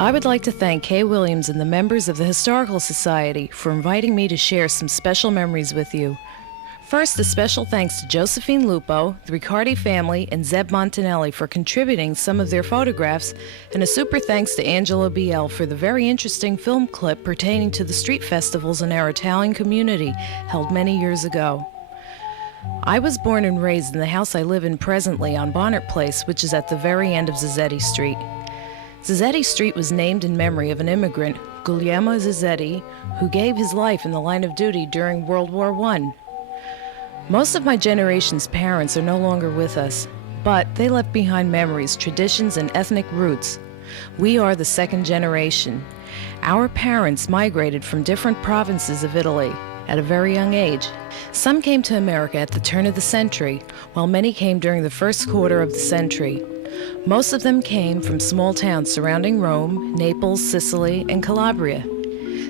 I would like to thank Kay Williams and the members of the Historical Society for inviting me to share some special memories with you. First, a special thanks to Josephine Lupo, the Riccardi family, and Zeb Montanelli for contributing some of their photographs, and a super thanks to Angela Biel for the very interesting film clip pertaining to the street festivals in our Italian community held many years ago. I was born and raised in the house I live in presently on Bonnet Place, which is at the very end of Zazzetti Street. Zazzetti Street was named in memory of an immigrant, Guglielmo Zazzetti, who gave his life in the line of duty during World War I. Most of my generation's parents are no longer with us, but they left behind memories, traditions, and ethnic roots. We are the second generation. Our parents migrated from different provinces of Italy at a very young age. Some came to America at the turn of the century, while many came during the first quarter of the century. Most of them came from small towns surrounding Rome, Naples, Sicily, and Calabria.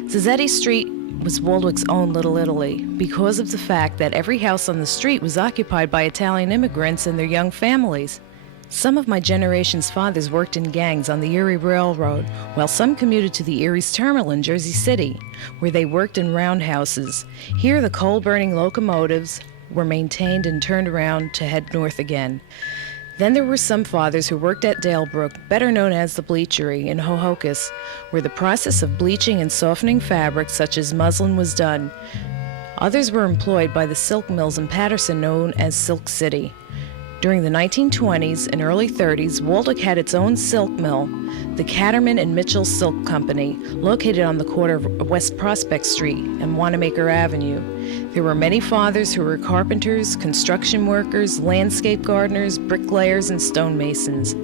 Zazzetti Street was Waldwick's own Little Italy because of the fact that every house on the street was occupied by Italian immigrants and their young families. Some of my generation's fathers worked in gangs on the Erie Railroad, while some commuted to the Erie's terminal in Jersey City, where they worked in roundhouses. Here the coal-burning locomotives were maintained and turned around to head north again. Then there were some fathers who worked at Dalebrook, better known as the Bleachery, in Hohokus, where the process of bleaching and softening fabrics such as muslin was done. Others were employed by the silk mills in Patterson known as Silk City. During the 1920s and early 30s, Waldwick had its own silk mill, the Caterman and Mitchell Silk Company, located on the corner of West Prospect Street and Wanamaker Avenue. There were many fathers who were carpenters, construction workers, landscape gardeners, bricklayers, and stonemasons.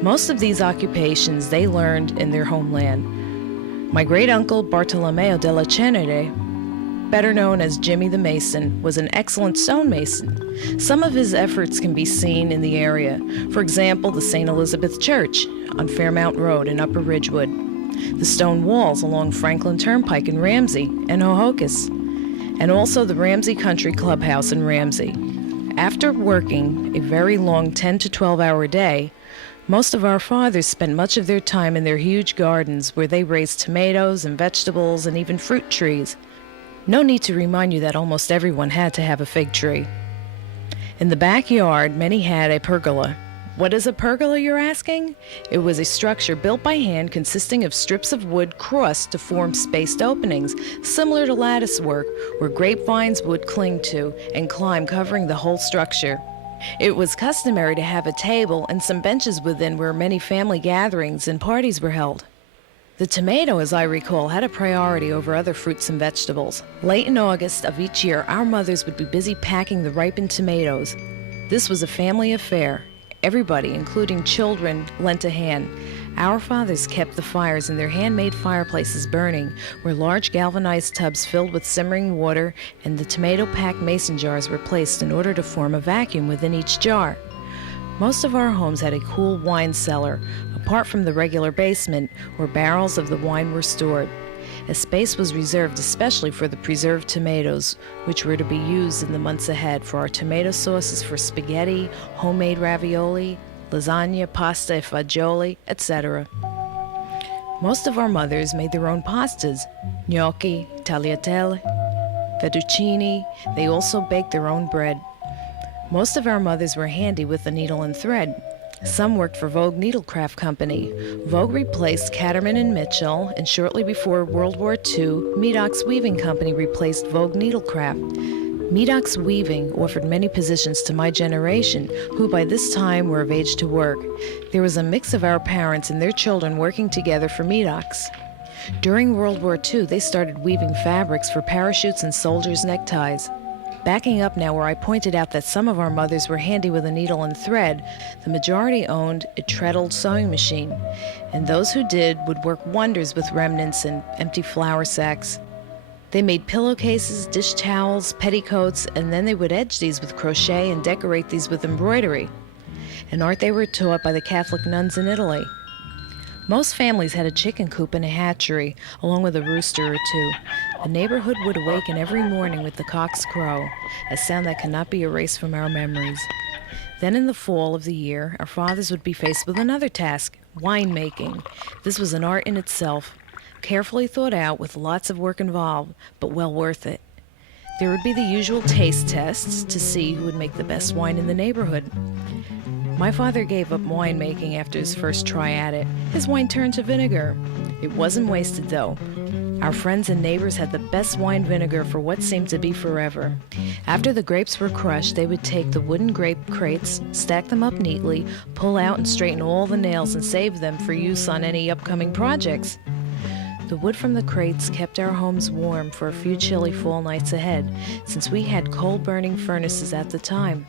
Most of these occupations they learned in their homeland. My great-uncle Bartolomeo della Cenere, better known as Jimmy the Mason, was an excellent stonemason. Some of his efforts can be seen in the area. For example, the St. Elizabeth Church on Fairmount Road in Upper Ridgewood, the stone walls along Franklin Turnpike in Ramsey and Hohokus, and also the Ramsey Country Clubhouse in Ramsey. After working a very long 10 to 12-hour day, most of our fathers spent much of their time in their huge gardens where they raised tomatoes and vegetables and even fruit trees. No need to remind you that almost everyone had to have a fig tree. In the backyard, many had a pergola. What is a pergola, you're asking? It was a structure built by hand consisting of strips of wood crossed to form spaced openings, similar to lattice work, where grapevines would cling to and climb, covering the whole structure. It was customary to have a table and some benches within where many family gatherings and parties were held. The tomato, as I recall, had a priority over other fruits and vegetables. Late in August of each year, our mothers would be busy packing the ripened tomatoes. This was a family affair. Everybody, including children, lent a hand. Our fathers kept the fires in their handmade fireplaces burning, where large galvanized tubs filled with simmering water and the tomato-packed mason jars were placed in order to form a vacuum within each jar. Most of our homes had a cool wine cellar, apart from the regular basement, where barrels of the wine were stored. A space was reserved especially for the preserved tomatoes, which were to be used in the months ahead for our tomato sauces for spaghetti, homemade ravioli, lasagna, pasta e fagioli, etc. Most of our mothers made their own pastas, gnocchi, tagliatelle, fettuccine. They also baked their own bread. Most of our mothers were handy with the needle and thread. Some worked for Vogue Needlecraft Company. Vogue replaced Caterman and Mitchell, and shortly before World War II, Medox Weaving Company replaced Vogue Needlecraft. Medox Weaving offered many positions to my generation, who by this time were of age to work. There was a mix of our parents and their children working together for Medox. During World War II, they started weaving fabrics for parachutes and soldiers' neckties. Backing up now where I pointed out that some of our mothers were handy with a needle and thread, the majority owned a treadled sewing machine, and those who did would work wonders with remnants and empty flour sacks. They made pillowcases, dish towels, petticoats, and then they would edge these with crochet and decorate these with embroidery, an art they were taught by the Catholic nuns in Italy. Most families had a chicken coop and a hatchery, along with a rooster or two. The neighborhood would awaken every morning with the cock's crow, a sound that cannot be erased from our memories. Then in the fall of the year, our fathers would be faced with another task, winemaking. This was an art in itself, carefully thought out with lots of work involved, but well worth it. There would be the usual taste tests to see who would make the best wine in the neighborhood. My father gave up winemaking after his first try at it. His wine turned to vinegar. It wasn't wasted, though. Our friends and neighbors had the best wine vinegar for what seemed to be forever. After the grapes were crushed, they would take the wooden grape crates, stack them up neatly, pull out and straighten all the nails and save them for use on any upcoming projects. The wood from the crates kept our homes warm for a few chilly fall nights ahead, since we had coal-burning furnaces at the time.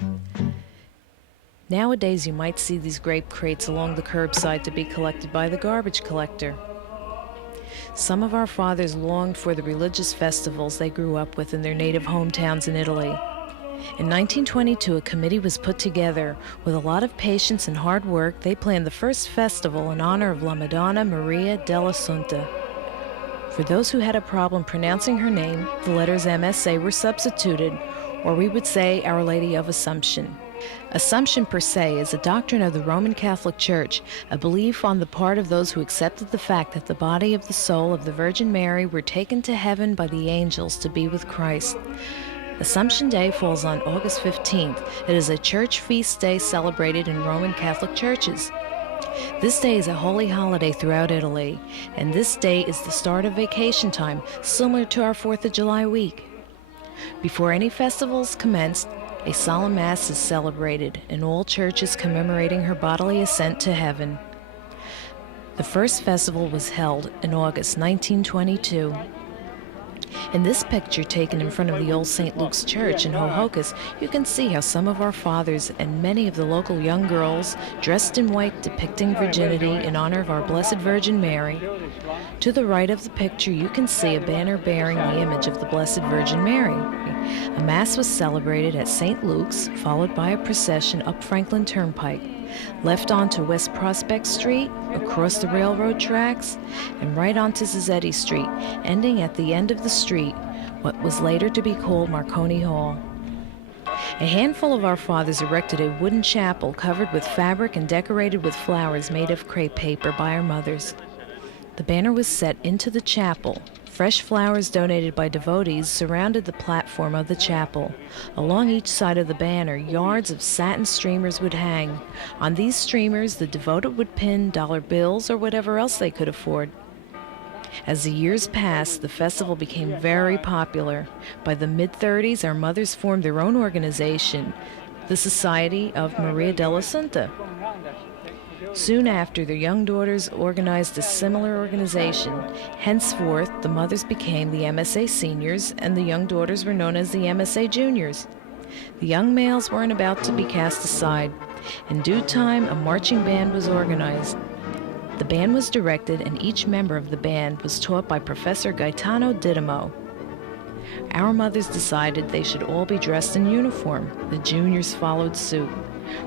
Nowadays, you might see these grape crates along the curbside to be collected by the garbage collector. Some of our fathers longed for the religious festivals they grew up with in their native hometowns in Italy. In 1922, a committee was put together. With a lot of patience and hard work, they planned the first festival in honor of La Madonna Maria dell'Assunta. For those who had a problem pronouncing her name, the letters MSA were substituted, or we would say Our Lady of Assumption. Assumption per se is a doctrine of the Roman Catholic Church, a belief on the part of those who accepted the fact that the body of the soul of the Virgin Mary were taken to heaven by the angels to be with Christ. Assumption Day falls on August 15th. It is a church feast day celebrated in Roman Catholic churches. This day is a holy holiday throughout Italy, and this day is the start of vacation time, similar to our 4th of July week. Before any festivals commenced, a solemn mass is celebrated in all churches commemorating her bodily ascent to heaven. The first festival was held in August 1922. In this picture taken in front of the old St. Luke's Church in Hohokus, you can see how some of our fathers and many of the local young girls dressed in white depicting virginity in honor of our Blessed Virgin Mary. To the right of the picture, you can see a banner bearing the image of the Blessed Virgin Mary. A Mass was celebrated at St. Luke's, followed by a procession up Franklin Turnpike, left onto West Prospect Street, across the railroad tracks, and right onto Zazzetti Street, ending at the end of the street, what was later to be called Marconi Hall. A handful of our fathers erected a wooden chapel covered with fabric and decorated with flowers made of crepe paper by our mothers. The banner was set into the chapel. Fresh flowers donated by devotees surrounded the platform of the chapel. Along each side of the banner, yards of satin streamers would hang. On these streamers, the devoted would pin dollar bills or whatever else they could afford. As the years passed, the festival became very popular. By the mid-30s, our mothers formed their own organization, the Society of Maria dell'Assunta. Soon after, their young daughters organized a similar organization. Henceforth, the mothers became the MSA Seniors, and the young daughters were known as the MSA Juniors. The young males weren't about to be cast aside. In due time, a marching band was organized. The band was directed, and each member of the band was taught by Professor Gaetano Dittamo. Our mothers decided they should all be dressed in uniform. The juniors followed suit.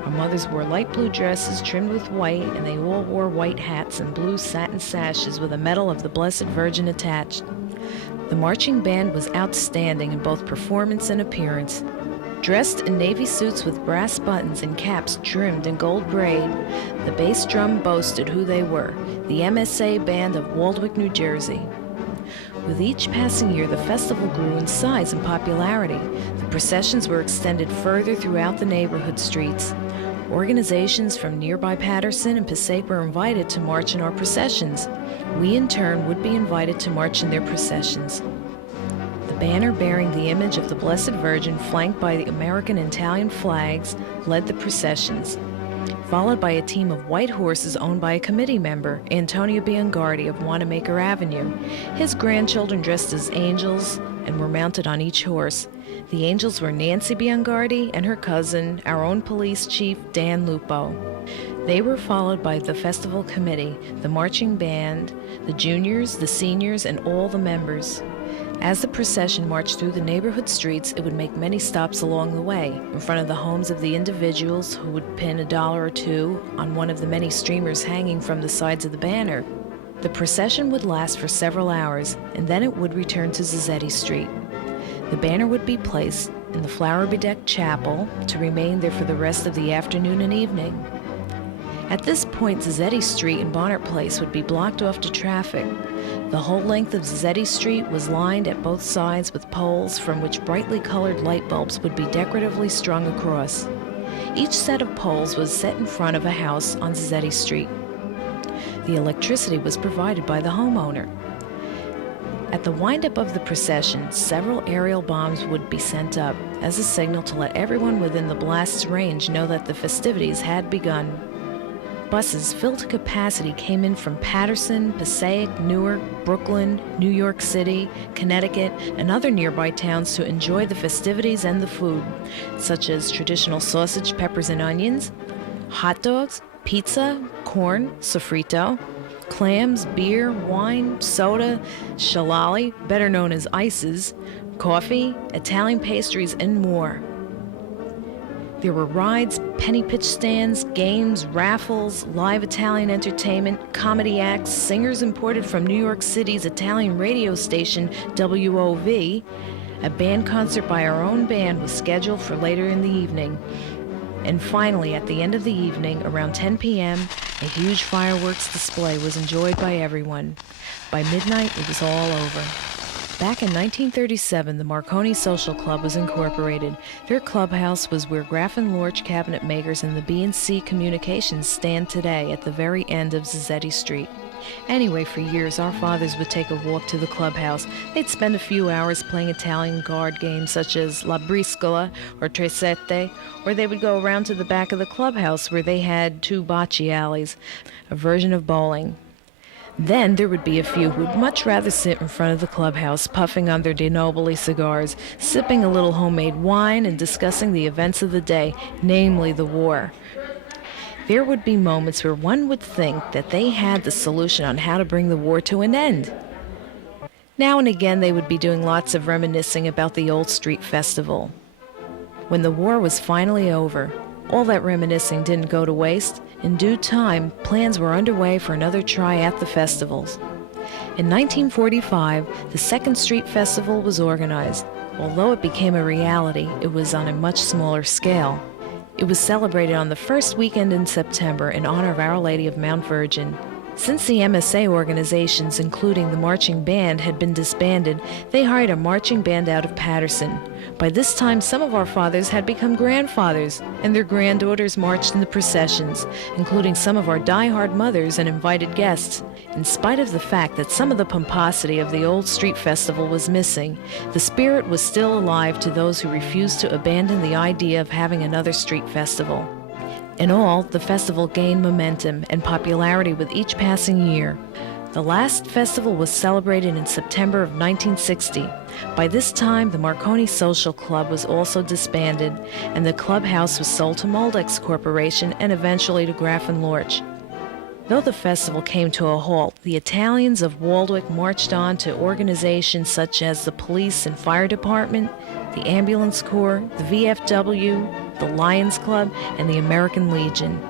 Our mothers wore light blue dresses trimmed with white, and they all wore white hats and blue satin sashes with a medal of the Blessed Virgin attached. The marching band was outstanding in both performance and appearance. Dressed in navy suits with brass buttons and caps trimmed in gold braid, the bass drum boasted who they were, the MSA Band of Waldwick, New Jersey. With each passing year, the festival grew in size and popularity. The processions were extended further throughout the neighborhood streets. Organizations from nearby Patterson and Passaic were invited to march in our processions. We, in turn, would be invited to march in their processions. The banner bearing the image of the Blessed Virgin, flanked by the American and Italian flags, led the processions, followed by a team of white horses owned by a committee member, Antonio Biangardi of Wanamaker Avenue. His grandchildren dressed as angels and were mounted on each horse. The angels were Nancy Biangardi and her cousin, our own police chief, Dan Lupo. They were followed by the festival committee, the marching band, the juniors, the seniors, and all the members. As the procession marched through the neighborhood streets, it would make many stops along the way, in front of the homes of the individuals who would pin $1 or $2 on one of the many streamers hanging from the sides of the banner. The procession would last for several hours, and then it would return to Zazzetti Street. The banner would be placed in the flower-bedecked chapel to remain there for the rest of the afternoon and evening. At this point, Zazzetti Street and Bonner Place would be blocked off to traffic. The whole length of Zazzetti Street was lined at both sides with poles from which brightly colored light bulbs would be decoratively strung across. Each set of poles was set in front of a house on Zazzetti Street. The electricity was provided by the homeowner. At the windup of the procession, several aerial bombs would be sent up as a signal to let everyone within the blast's range know that the festivities had begun. Buses filled to capacity came in from Paterson, Passaic, Newark, Brooklyn, New York City, Connecticut, and other nearby towns to enjoy the festivities and the food, such as traditional sausage, peppers, and onions, hot dogs, pizza, corn, sofrito, clams, beer, wine, soda, shalali, better known as ices, coffee, Italian pastries, and more. There were rides, penny pitch stands, games, raffles, live Italian entertainment, comedy acts, singers imported from New York City's Italian radio station WOV. A band concert by our own band was scheduled for later in the evening. And finally, at the end of the evening, around 10 p.m., a huge fireworks display was enjoyed by everyone. By midnight, it was all over. Back in 1937, the Marconi Social Club was incorporated. Their clubhouse was where Graff and Lorch cabinet makers and the B&C Communications stand today at the very end of Zazzetti Street. Anyway, for years, our fathers would take a walk to the clubhouse. They'd spend a few hours playing Italian card games such as La Briscola or Tre Sette, or they would go around to the back of the clubhouse where they had two bocce alleys, a version of bowling. Then there would be a few who would much rather sit in front of the clubhouse, puffing on their De Nobili cigars, sipping a little homemade wine, and discussing the events of the day, namely the war. There would be moments where one would think that they had the solution on how to bring the war to an end. Now and again they would be doing lots of reminiscing about the old street festival. When the war was finally over, all that reminiscing didn't go to waste. In due time, plans were underway for another try at the festivals. In 1945, the Second Street Festival was organized. Although it became a reality, it was on a much smaller scale. It was celebrated on the first weekend in September in honor of Our Lady of Mount Virgin. Since the MSA organizations, including the marching band, had been disbanded, they hired a marching band out of Paterson. By this time, some of our fathers had become grandfathers, and their granddaughters marched in the processions, including some of our die-hard mothers and invited guests. In spite of the fact that some of the pomposity of the old street festival was missing, the spirit was still alive to those who refused to abandon the idea of having another street festival. In all, the festival gained momentum and popularity with each passing year. The last festival was celebrated in September of 1960. By this time, the Marconi Social Club was also disbanded, and the clubhouse was sold to Moldex Corporation and eventually to Graff and Lorch. Though the festival came to a halt, the Italians of Waldwick marched on to organizations such as the Police and Fire Department, the Ambulance Corps, the VFW, the Lions Club, and the American Legion.